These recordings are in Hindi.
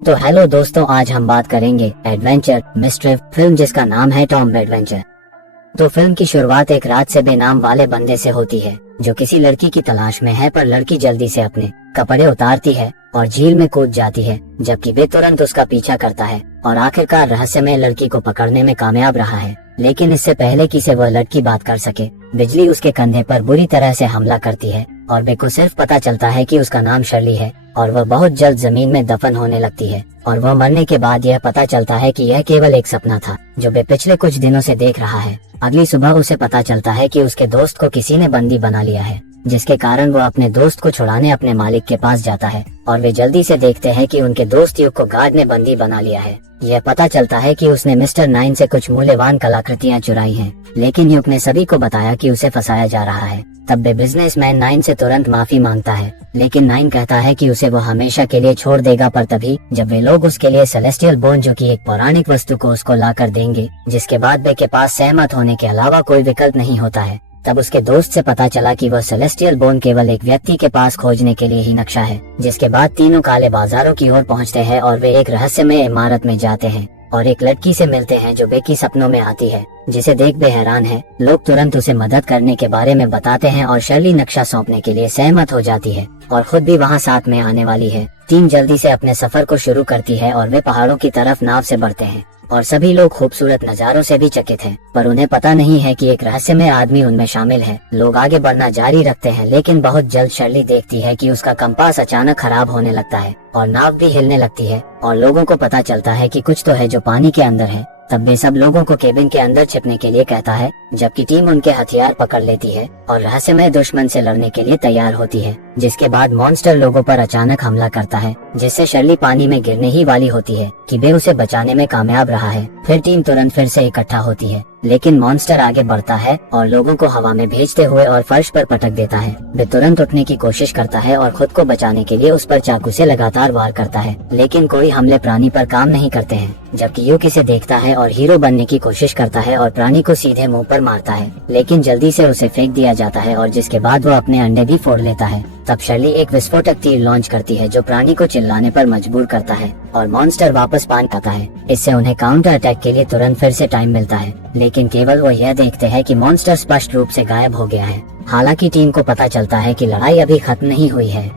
तो हेलो दोस्तों, आज हम बात करेंगे एडवेंचर मिस्ट्री फिल्म जिसका नाम है टॉम एडवेंचर। तो फिल्म की शुरुआत एक रात से बेनाम वाले बंदे से होती है जो किसी लड़की की तलाश में है, पर लड़की जल्दी से अपने कपड़े उतारती है और झील में कूद जाती है, जबकि वे तुरंत उसका पीछा करता है और आखिरकार रहस्यमय लड़की को पकड़ने में कामयाब रहा है। लेकिन इससे पहले कि से वह लड़की बात कर सके, बिजली उसके कंधे पर बुरी तरह से हमला करती है और बे को सिर्फ पता चलता है कि उसका नाम शर्ली है और वह बहुत जल्द जमीन में दफन होने लगती है। और वह मरने के बाद यह पता चलता है कि यह केवल एक सपना था जो बे पिछले कुछ दिनों से देख रहा है। अगली सुबह उसे पता चलता है कि उसके दोस्त को किसी ने बंदी बना लिया है, जिसके कारण वो अपने दोस्त को छुड़ाने अपने मालिक के पास जाता है और वे जल्दी से देखते हैं कि उनके दोस्त युग को गार्ड ने बंदी बना लिया है। यह पता चलता है कि उसने मिस्टर नाइन से कुछ मूल्यवान कलाकृतियां चुराई हैं, लेकिन युग ने सभी को बताया कि उसे फंसाया जा रहा है। तब वे बिजनेसमैन नाइन से तुरंत माफी मांगता है, लेकिन नाइन कहता है कि उसे वो हमेशा के लिए छोड़ देगा, पर तभी जब वे लोग उसके लिए सेलेस्टियल बोन जो कि एक पौराणिक वस्तु को उसको ला कर देंगे, जिसके बाद वे के पास सहमत होने के अलावा कोई विकल्प नहीं होता है। तब उसके दोस्त से पता चला कि वह सेलेस्टियल बोन केवल एक व्यक्ति के पास खोजने के लिए ही नक्शा है। जिसके बाद तीनों काले बाजारों की ओर पहुंचते हैं और वे एक रहस्यमय इमारत में जाते हैं और एक लड़की से मिलते हैं जो बे की सपनों में आती है, जिसे देख बे हैरान है। लोग तुरंत उसे मदद करने के बारे में बताते हैं और शर्ली नक्शा सौंपने के लिए सहमत हो जाती है और खुद भी वहां साथ में आने वाली है। टीम जल्दी से अपने सफर को शुरू करती है और वे पहाड़ों की तरफ नाव से बढ़ते हैं और सभी लोग खूबसूरत नज़ारों से भी चकित हैं, पर उन्हें पता नहीं है कि एक रहस्यमय आदमी उनमें शामिल है। लोग आगे बढ़ना जारी रखते हैं, लेकिन बहुत जल्द शर्ली देखती है कि उसका कंपास अचानक खराब होने लगता है और नाव भी हिलने लगती है और लोगों को पता चलता है कि कुछ तो है जो पानी के अंदर है। तब वे सब लोगों को केबिन के अंदर छिपने के लिए कहता है, जबकि टीम उनके हथियार पकड़ लेती है और रहस्यमय दुश्मन से लड़ने के लिए तैयार होती है। जिसके बाद मॉन्स्टर लोगों पर अचानक हमला करता है, जिससे शर्ली पानी में गिरने ही वाली होती है कि वे उसे बचाने में कामयाब रहा है। फिर टीम तुरंत फिर से इकट्ठा होती है, लेकिन मॉन्स्टर आगे बढ़ता है और लोगों को हवा में भेजते हुए और फर्श पर पटक देता है। वे तुरंत उठने की कोशिश करता है और खुद को बचाने के लिए उस पर चाकू से लगातार वार करता है, लेकिन कोई हमले प्राणी पर काम नहीं करते हैं। जबकि युग इसे देखता है और हीरो बनने की कोशिश करता है और प्राणी को सीधे मुंह पर मारता है, लेकिन जल्दी से उसे फेंक दिया जाता है और जिसके बाद वो अपने अंडे भी फोड़ लेता है। तब शर्ली एक विस्फोटक तीर लॉन्च करती है जो प्राणी को चिल्लाने पर मजबूर करता है और मॉन्स्टर वापस पान खाता है। इससे उन्हें काउंटर अटैक के लिए तुरंत फिर से टाइम मिलता है, लेकिन केवल वो यह देखते हैं कि मॉन्स्टर स्पष्ट रूप से गायब हो गया है। हालांकि टीम को पता चलता है कि लड़ाई अभी खत्म नहीं हुई है,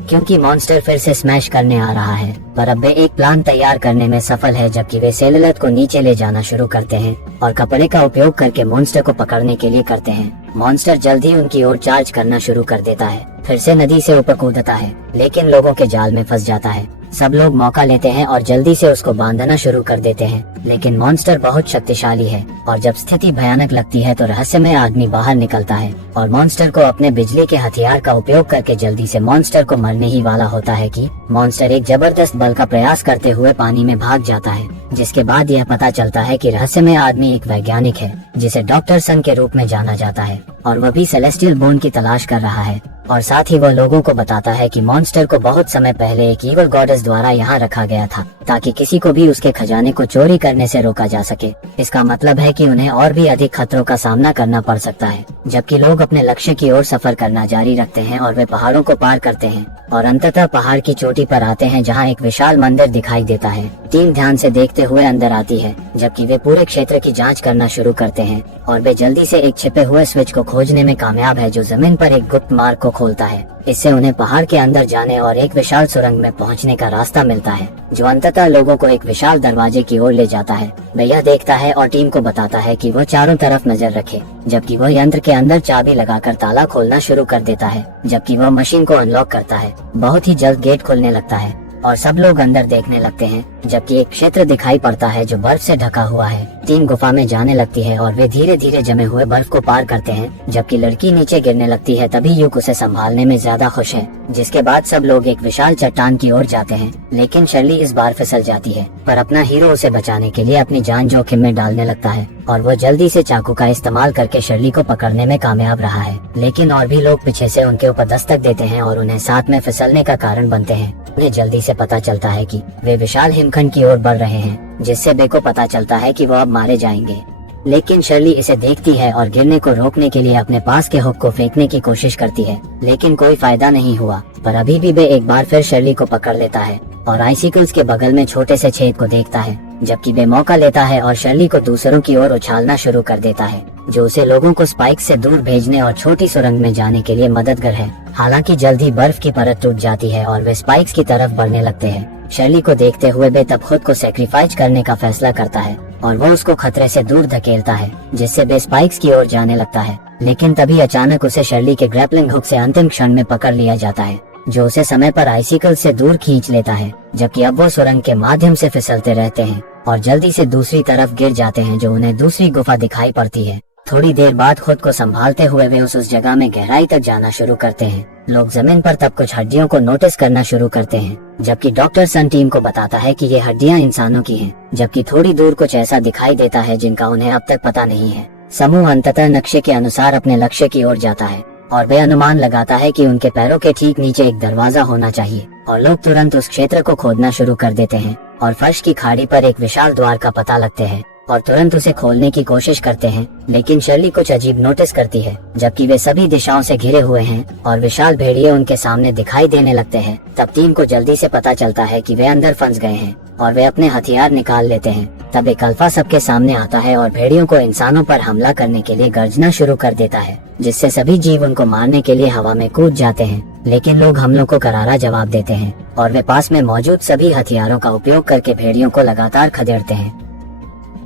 क्योंकि मॉन्स्टर फिर से स्मैश करने आ रहा है। पर अब वे एक प्लान तैयार करने में सफल है, जबकि वे सेलुलत को नीचे ले जाना शुरू करते हैं और कपड़े का उपयोग करके मॉन्स्टर को पकड़ने के लिए करते हैं। मॉन्स्टर जल्द ही उनकी ओर चार्ज करना शुरू कर देता है, फिर से नदी से ऊपर कूदता है, लेकिन लोगों के जाल में फंस जाता है। सब लोग मौका लेते हैं और जल्दी से उसको बांधना शुरू कर देते हैं, लेकिन मॉन्स्टर बहुत शक्तिशाली है और जब स्थिति भयानक लगती है तो रहस्यमय आदमी बाहर निकलता है और मॉन्स्टर को अपने बिजली के हथियार का उपयोग करके जल्दी से मॉन्स्टर को मरने ही वाला होता है कि मॉन्स्टर एक जबरदस्त बल का प्रयास करते हुए पानी में भाग जाता है। जिसके बाद यह पता चलता है कि रहस्यमय आदमी एक वैज्ञानिक है जिसे डॉक्टर सन के रूप में जाना जाता है और वह भी सेलेस्टियल बोन की तलाश कर रहा है। और साथ ही वह लोगों को बताता है कि मॉन्स्टर को बहुत समय पहले एक ईवल गॉडेस द्वारा यहाँ रखा गया था ताकि किसी को भी उसके खजाने को चोरी करने से रोका जा सके। इसका मतलब है कि उन्हें और भी अधिक खतरों का सामना करना पड़ सकता है। जबकि लोग अपने लक्ष्य की ओर सफर करना जारी रखते हैं और वे पहाड़ों को पार करते हैं और अंततः पहाड़ की चोटी पर आते हैं जहाँ एक विशाल मंदिर दिखाई देता है। टीम ध्यान से देखते हुए अंदर आती है, जबकि वे पूरे क्षेत्र की जांच करना शुरू करते हैं और वे जल्दी से एक छिपे हुए स्विच को खोजने में कामयाब है जो जमीन पर एक गुप्त मार्ग को खोलता है। इससे उन्हें पहाड़ के अंदर जाने और एक विशाल सुरंग में पहुंचने का रास्ता मिलता है, जो अंततः लोगों को एक विशाल दरवाजे की ओर ले जाता है। वह यह देखता है और टीम को बताता है कि वह चारों तरफ नजर रखे, जबकि वह यंत्र के अंदर चाबी लगाकर ताला खोलना शुरू कर देता है। जबकि वह मशीन को अनलॉक करता है, बहुत ही जल्द गेट खुलने लगता है और सब लोग अंदर देखने लगते हैं, जबकि एक क्षेत्र दिखाई पड़ता है जो बर्फ से ढका हुआ है। टीम गुफा में जाने लगती है और वे धीरे धीरे जमे हुए बर्फ को पार करते हैं, जबकि लड़की नीचे गिरने लगती है। तभी युग उसे संभालने में ज्यादा खुश है। जिसके बाद सब लोग एक विशाल चट्टान की ओर जाते हैं, लेकिन शर्ली इस बार फिसल जाती है, पर अपना हीरो उसे बचाने के लिए अपनी जान जोखिम में डालने लगता है और वो जल्दी से चाकू का इस्तेमाल करके शर्ली को पकड़ने में कामयाब रहा है। लेकिन और भी लोग पीछे से उनके ऊपर दस्तक देते हैं और उन्हें साथ में फिसलने का कारण बनते हैं। उन्हें जल्दी से पता चलता है कि वे विशाल हिमखंड की ओर बढ़ रहे हैं, जिससे बे को पता चलता है कि वो अब मारे जाएंगे। लेकिन शर्ली इसे देखती है और गिरने को रोकने के लिए अपने पास के हुक को फेंकने की कोशिश करती है, लेकिन कोई फायदा नहीं हुआ। पर अभी भी बे एक बार फिर शर्ली को पकड़ लेता है और आइसिकल्स के बगल में छोटे से छेद को देखता है, जबकि बे मौका लेता है और शर्ली को दूसरों की ओर उछालना शुरू कर देता है, जो उसे लोगों को स्पाइक से दूर भेजने और छोटी सुरंग में जाने के लिए मददगार है। हालांकि जल्द ही बर्फ की परत टूट जाती है और वे स्पाइक्स की तरफ बढ़ने लगते हैं। शर्ली को देखते हुए बे तब खुद को सेक्रीफाइस करने का फैसला करता है और वो उसको खतरे से दूर धकेलता है, जिससे बे स्पाइक्स की ओर जाने लगता है। लेकिन तभी अचानक उसे शर्ली के ग्रैपलिंग हुक से अंतिम क्षण में पकड़ लिया जाता है, जो उसे समय पर आइसिकल से दूर खींच लेता है। जबकि अब वो सुरंग के माध्यम से फिसलते रहते हैं और जल्दी से दूसरी तरफ गिर जाते हैं, जो उन्हें दूसरी गुफा दिखाई पड़ती है। थोड़ी देर बाद खुद को संभालते हुए वे उस जगह में गहराई तक जाना शुरू करते हैं। लोग जमीन पर तब कुछ हड्डियों को नोटिस करना शुरू करते हैं, जबकि डॉक्टर सन टीम को बताता है कि ये हड्डियां इंसानों की हैं, जबकि थोड़ी दूर कुछ ऐसा दिखाई देता है जिनका उन्हें अब तक पता नहीं है। समूह अंततः नक्शे के अनुसार अपने लक्ष्य की ओर जाता है और वे अनुमान लगाता है कि उनके पैरों के ठीक नीचे एक दरवाजा होना चाहिए, और लोग तुरंत उस क्षेत्र को खोदना शुरू कर देते हैं और फर्श की खाड़ी पर एक विशाल द्वार का पता लगते हैं और तुरंत उसे खोलने की कोशिश करते हैं। लेकिन शर्ली कुछ अजीब नोटिस करती है, जबकि वे सभी दिशाओं से घिरे हुए हैं और विशाल भेड़िए उनके सामने दिखाई देने लगते हैं। तब टीम को जल्दी से पता चलता है कि वे अंदर फंस गए हैं और वे अपने हथियार निकाल लेते हैं। तब एक अल्फा सबके सामने आता है और भेड़ियों को इंसानों पर हमला करने के लिए गर्जना शुरू कर देता है, जिससे सभी जीव उनको मारने के लिए हवा में कूद जाते हैं। लेकिन लोग हमलों को करारा जवाब देते हैं और वे पास में मौजूद सभी हथियारों का उपयोग करके भेड़ियों को लगातार खदेड़ते हैं।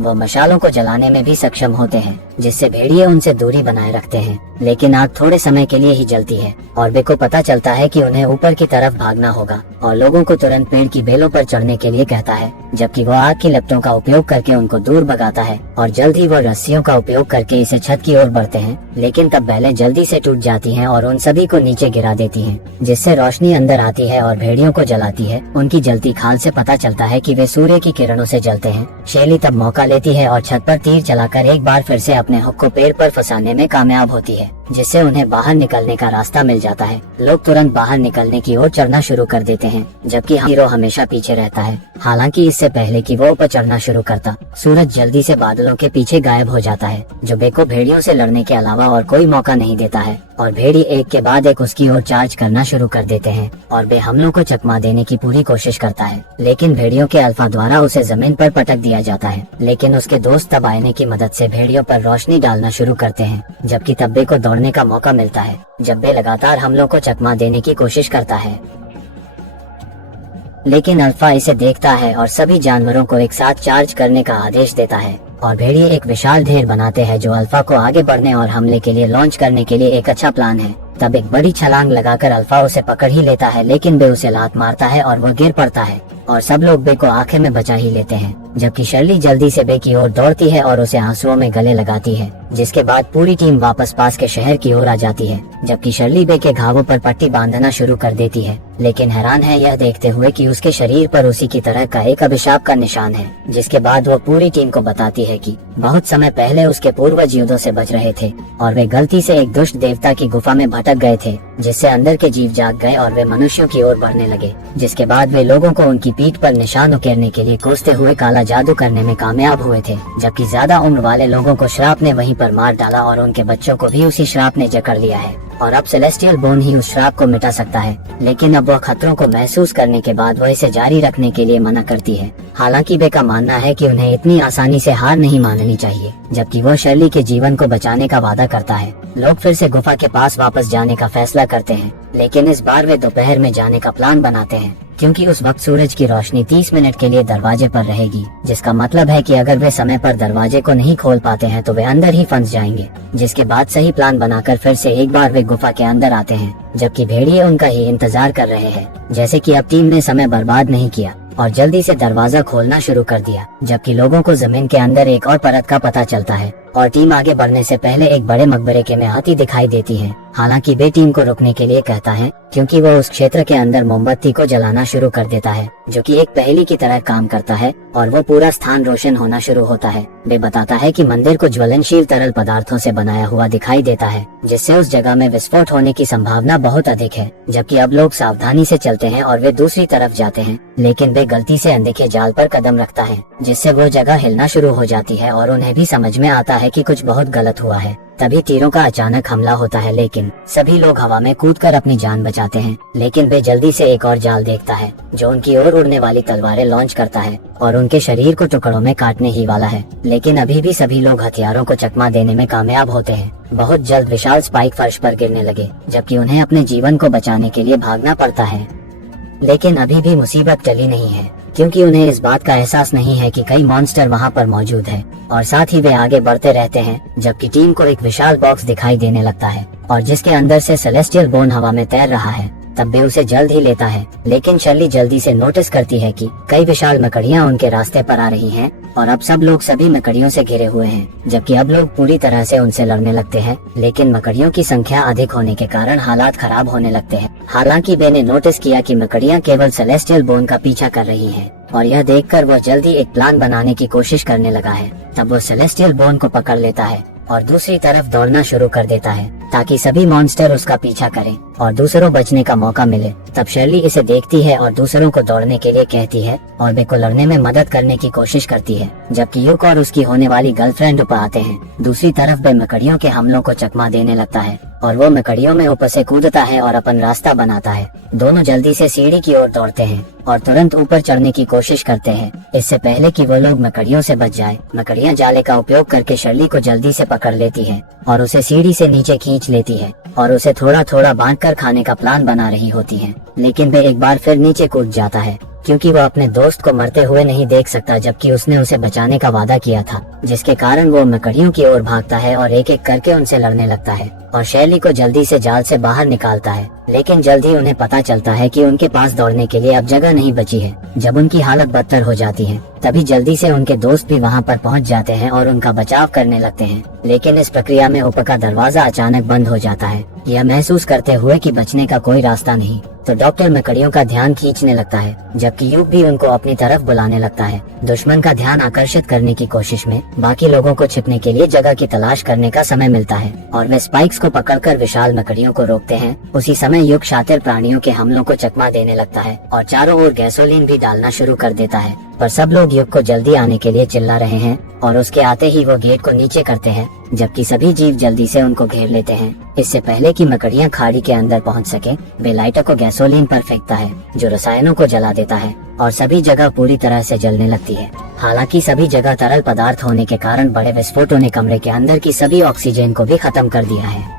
वो मशालों को जलाने में भी सक्षम होते हैं, जिससे भेड़िए उनसे दूरी बनाए रखते हैं। लेकिन आग थोड़े समय के लिए ही जलती है और बे को पता चलता है कि उन्हें ऊपर की तरफ भागना होगा और लोगों को तुरंत पेड़ की बेलों पर चढ़ने के लिए कहता है, जबकि वो आग की लपटों का उपयोग करके उनको दूर भगाता है और जल्द ही वो रस्सियों का उपयोग करके इसे छत की ओर बढ़ते हैं। लेकिन तब बेलें जल्दी से टूट जाती हैं और उन सभी को नीचे गिरा देती हैं, जिससे रोशनी अंदर आती है और भेड़ियों को जलाती है। उनकी जलती खाल से पता चलता है कि वे सूर्य की किरणों से जलते हैं। शैली तब मौका लेती है और छत पर तीर चलाकर एक बार फिर से अपने हुक को पेड़ पर फंसाने में कामयाब होती है, जिससे उन्हें बाहर निकलने का रास्ता मिल जाता है। लोग तुरंत बाहर निकलने की ओर चढ़ना शुरू कर देते हैं, जबकि हीरो हमेशा पीछे रहता है। हालांकि इससे पहले कि वो ऊपर चढ़ना शुरू करता, सूरज जल्दी से बादलों के पीछे गायब हो जाता है, जो बे को भेड़ियों से लड़ने के अलावा और कोई मौका नहीं देता है और भेड़ी एक के बाद एक उसकी ओर चार्ज करना शुरू कर देते हैं और बे हमलों को चकमा देने की पूरी कोशिश करता है। लेकिन भेड़ियों के अल्फा द्वारा उसे जमीन पर पटक दिया जाता है। लेकिन उसके दोस्त तब आईने की मदद से भेड़ियों पर रोशनी डालना शुरू करते हैं, जबकि तब बे को दौड़ने का मौका मिलता है, जब बे लगातार हमलों को चकमा देने की कोशिश करता है। लेकिन अल्फा इसे देखता है और सभी जानवरों को एक साथ चार्ज करने का आदेश देता है और भेड़िए एक विशाल ढेर बनाते हैं, जो अल्फा को आगे बढ़ने और हमले के लिए लॉन्च करने के लिए एक अच्छा प्लान है। तब एक बड़ी छलांग लगाकर अल्फा उसे पकड़ ही लेता है, लेकिन बे उसे लात मारता है और वह गिर पड़ता है और सब लोग बे को आखिर में बचा ही लेते हैं। जबकि शर्ली जल्दी से बे की ओर दौड़ती है और उसे आंसुओं में गले लगाती है, जिसके बाद पूरी टीम वापस पास के शहर की ओर आ जाती है। जबकि शर्ली बे के घावों पर पट्टी बांधना शुरू कर देती है, लेकिन हैरान है यह देखते हुए कि उसके शरीर पर उसी की तरह का एक अभिशाप का निशान है। जिसके बाद वो पूरी टीम को बताती है कि बहुत समय पहले उसके पूर्वज युद्धों से बच रहे थे और वे गलती से एक दुष्ट देवता की गुफा में भटक गए थे, जिससे अंदर के जीव जाग गए और वे मनुष्यों की ओर बढ़ने लगे। जिसके बाद वे लोगों को उनकी पीठ पर निशान उकेरने के लिए कोसते हुए काला जादू करने में कामयाब हुए थे। जबकि ज्यादा उम्र वाले लोगों को श्राप ने वहीं पर मार डाला और उनके बच्चों को भी उसी श्राप ने जकड़ लिया है और अब सेलेस्टियल बोन ही उस श्राप को मिटा सकता है। लेकिन अब वह खतरों को महसूस करने के बाद वह इसे जारी रखने के लिए मना करती है। हालांकि बे का मानना है कि उन्हें इतनी आसानी से हार नहीं माननी चाहिए, जबकि वह शर्ली के जीवन को बचाने का वादा करता है। लोग फिर से गुफा के पास वापस जाने का फैसला करते हैं, लेकिन इस बार वे दोपहर में जाने का प्लान बनाते हैं, क्योंकि उस वक्त सूरज की रोशनी 30 मिनट के लिए दरवाजे पर रहेगी, जिसका मतलब है कि अगर वे समय पर दरवाजे को नहीं खोल पाते हैं तो वे अंदर ही फंस जाएंगे। जिसके बाद सही प्लान बनाकर फिर से एक बार वे गुफा के अंदर आते हैं, जबकि भेड़िए उनका ही इंतजार कर रहे हैं। जैसे कि अब टीम ने समय बर्बाद नहीं किया और जल्दी से दरवाजा खोलना शुरू कर दिया, जबकि लोगों को जमीन के अंदर एक और परत का पता चलता है और टीम आगे बढ़ने से पहले एक बड़े मकबरे के में हाथी दिखाई देती है। हालांकि बे टीम को रुकने के लिए कहता है, क्योंकि वो उस क्षेत्र के अंदर मोमबत्ती को जलाना शुरू कर देता है, जो कि एक पहेली की तरह काम करता है और वो पूरा स्थान रोशन होना शुरू होता है। बे बताता है कि मंदिर को ज्वलनशील तरल पदार्थों से बनाया हुआ दिखाई देता है, जिससे उस जगह में विस्फोट होने की संभावना बहुत अधिक है। जबकि अब लोग सावधानी से चलते हैं और वे दूसरी तरफ जाते हैं, लेकिन बे गलती से अनदेखे जाल पर कदम रखता है, जिससे वो जगह हिलना शुरू हो जाती है और उन्हें भी समझ में आता है कि कुछ बहुत गलत हुआ है। तभी तीरों का अचानक हमला होता है, लेकिन सभी लोग हवा में कूदकर अपनी जान बचाते हैं। लेकिन वे जल्दी से एक और जाल देखता है जो उनकी ओर उड़ने वाली तलवारें लॉन्च करता है और उनके शरीर को टुकड़ों में काटने ही वाला है। लेकिन अभी भी सभी लोग हथियारों को चकमा देने में कामयाब होते हैं। बहुत जल्द विशाल स्पाइक फर्श पर गिरने लगे, जबकि उन्हें अपने जीवन को बचाने के लिए भागना पड़ता है। लेकिन अभी भी मुसीबत टली नहीं है, क्योंकि उन्हें इस बात का एहसास नहीं है कि कई मॉन्स्टर वहां पर मौजूद है। और साथ ही वे आगे बढ़ते रहते हैं, जबकि टीम को एक विशाल बॉक्स दिखाई देने लगता है और जिसके अंदर से सेलेस्टियल बोन हवा में तैर रहा है। तब वे उसे जल्द ही लेता है, लेकिन शर्ली जल्दी से नोटिस करती है कि कई विशाल मकड़ियां उनके रास्ते पर आ रही हैं और अब सब लोग सभी मकड़ियों से घिरे हुए हैं, जबकि अब लोग पूरी तरह से उनसे लड़ने लगते हैं। लेकिन मकड़ियों की संख्या अधिक होने के कारण हालात खराब होने लगते हैं। हालांकि बे ने नोटिस किया कि मकड़ियां केवल सेलेस्टियल बोन का पीछा कर रही हैं और यह देखकर वह जल्दी एक प्लान बनाने की कोशिश करने लगा है। तब वो सेलेस्टियल बोन को पकड़ लेता है और दूसरी तरफ दौड़ना शुरू कर देता है ताकि सभी मॉन्स्टर उसका पीछा करें और दूसरों बचने का मौका मिले। तब शर्ली इसे देखती है और दूसरों को दौड़ने के लिए कहती है और बे को लड़ने में मदद करने की कोशिश करती है, जबकि युक और उसकी होने वाली गर्लफ्रेंड ऊपर आते हैं। दूसरी तरफ बे मकड़ियों के हमलों को चकमा देने लगता है और वो मकड़ियों में ऊपर से कूदता है और अपन रास्ता बनाता है। दोनों जल्दी से सीढ़ी की ओर दौड़ते हैं और तुरंत ऊपर चढ़ने की कोशिश करते हैं, इससे पहले कि वो लोग मकड़ियों से बच जाए। मकड़ियां जाले का उपयोग करके शर्ली को जल्दी से पकड़ लेती हैं और उसे सीढ़ी से नीचे खींच लेती है और उसे थोड़ा थोड़ा बांधकर खाने का प्लान बना रही होती हैं। लेकिन वे एक बार फिर नीचे कूद जाता है, क्योंकि वह अपने दोस्त को मरते हुए नहीं देख सकता, जबकि उसने उसे बचाने का वादा किया था, जिसके कारण वो मकड़ियों की ओर भागता है और एक एक करके उनसे लड़ने लगता है और शैली को जल्दी से जाल से बाहर निकालता है। लेकिन जल्दी उन्हें पता चलता है कि उनके पास दौड़ने के लिए अब जगह नहीं बची है। जब उनकी हालत बदतर हो जाती है, तभी जल्दी से उनके दोस्त भी वहां पर पहुंच जाते हैं और उनका बचाव करने लगते हैं। लेकिन इस प्रक्रिया में ऊपर का दरवाजा अचानक बंद हो जाता है। यह महसूस करते हुए कि बचने का कोई रास्ता नहीं, तो डॉक्टर मकड़ियों का ध्यान खींचने लगता है, जबकि युग भी उनको अपनी तरफ बुलाने लगता है। दुश्मन का ध्यान आकर्षित करने की कोशिश में बाकी लोगों को छिपने के लिए जगह की तलाश करने का समय मिलता है और वे स्पाइक्स को पकड़कर विशाल मकड़ियों को रोकते हैं। उसी समय युग शातिर प्राणियों के हमलों को चकमा देने लगता है और चारों ओर गैसोलीन भी डालना शुरू कर देता है। पर सब लोग युग को जल्दी आने के लिए चिल्ला रहे हैं और उसके आते ही वो गेट को नीचे करते हैं, जबकि सभी जीव जल्दी से उनको घेर लेते हैं। इससे पहले कि मकड़ियां खाड़ी के अंदर पहुंच सके, वे लाइटर को गैसोलीन पर फेंकता है, जो रसायनों को जला देता है और सभी जगह पूरी तरह से जलने लगती है। हालांकि सभी जगह तरल पदार्थ होने के कारण बड़े विस्फोटों ने कमरे के अंदर की सभी ऑक्सीजन को भी खत्म कर दिया है,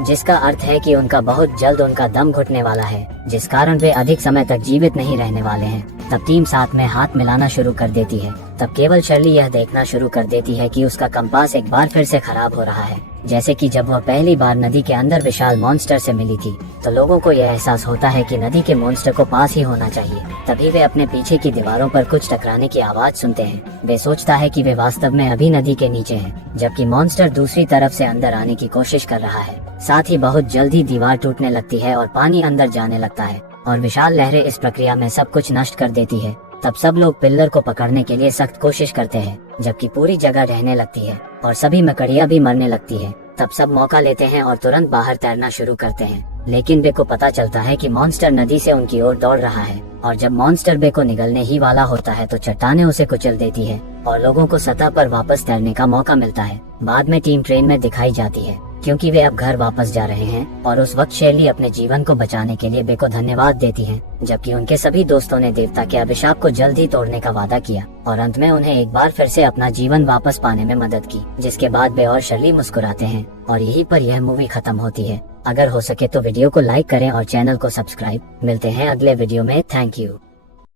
जिसका अर्थ है कि उनका बहुत जल्द उनका दम घुटने वाला है, जिस कारण वे अधिक समय तक जीवित नहीं रहने वाले हैं। तब टीम साथ में हाथ मिलाना शुरू कर देती है। तब केवल शर्ली यह देखना शुरू कर देती है कि उसका कंपास एक बार फिर से खराब हो रहा है, जैसे कि जब वह पहली बार नदी के अंदर विशाल मॉन्स्टर से मिली थी। तो लोगों को यह एहसास होता है कि नदी के मॉन्स्टर को पास ही होना चाहिए। तभी वे अपने पीछे की दीवारों पर कुछ टकराने की आवाज सुनते हैं। वे सोचता है कि वे वास्तव में अभी नदी के नीचे हैं, जबकि मॉन्स्टर दूसरी तरफ से अंदर आने की कोशिश कर रहा है। साथ ही बहुत जल्दी दीवार टूटने लगती है और पानी अंदर जाने लगता है और विशाल लहरें इस प्रक्रिया में सब कुछ नष्ट कर देती है। तब सब लोग पिल्लर को पकड़ने के लिए सख्त कोशिश करते हैं, जबकि पूरी जगह रहने लगती है और सभी मकड़ियां भी मरने लगती है। तब सब मौका लेते हैं और तुरंत बाहर तैरना शुरू करते हैं। लेकिन बे को पता चलता है कि मॉन्स्टर नदी से उनकी ओर दौड़ रहा है और जब मॉन्स्टर बे को निगलने ही वाला होता है तो चट्टानें उसे कुचल देती है और लोगों को सतह पर वापस तैरने का मौका मिलता है। बाद में टीम ट्रेन में दिखाई जाती है, क्योंकि वे अब घर वापस जा रहे हैं और उस वक्त शैली अपने जीवन को बचाने के लिए बे को धन्यवाद देती है, जबकि उनके सभी दोस्तों ने देवता के अभिशाप को जल्द ही तोड़ने का वादा किया और अंत में उन्हें एक बार फिर से अपना जीवन वापस पाने में मदद की। जिसके बाद बे और शर्ली मुस्कुराते हैं और यहीं पर यह मूवी खत्म होती है। अगर हो सके तो वीडियो को लाइक करें और चैनल को सब्सक्राइब। मिलते हैं अगले वीडियो में। Thank you.